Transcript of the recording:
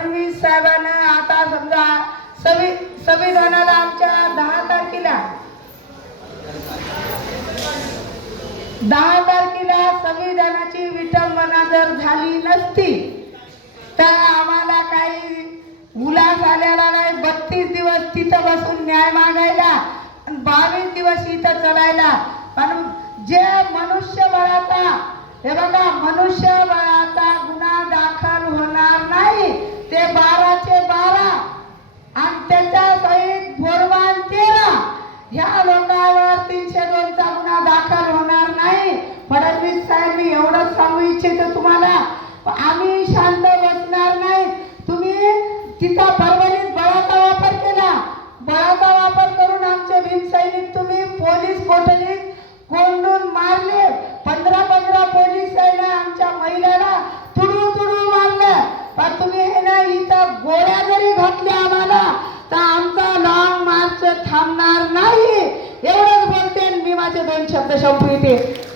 फडणवीस साहेबांना आता समजा संवि संविधानाला आमच्या दहा तारखेला दहा तारखेला संविधानाची विटंबना जर झाली नसती तर आम्हाला काही उलास आलेला नाही. बत्तीस दिवस तिथं बसून न्याय मागायला बावीस दिवस इथं चलायला. पण जे मनुष्यबळाचा हे बघा मनुष्य ते बाराचे बारा आणि त्याच्या सहित भोरवान तेरा. ह्या लोकांवर तीनशे दोनचा गुन्हा दाखल होणार नाही. फडणवीस साहेब मी एवढंच सांगू इच्छितो तुम्हाला. थांबणार नाही. एवढंच बोलते मी माझे दोन शब्द संपविते.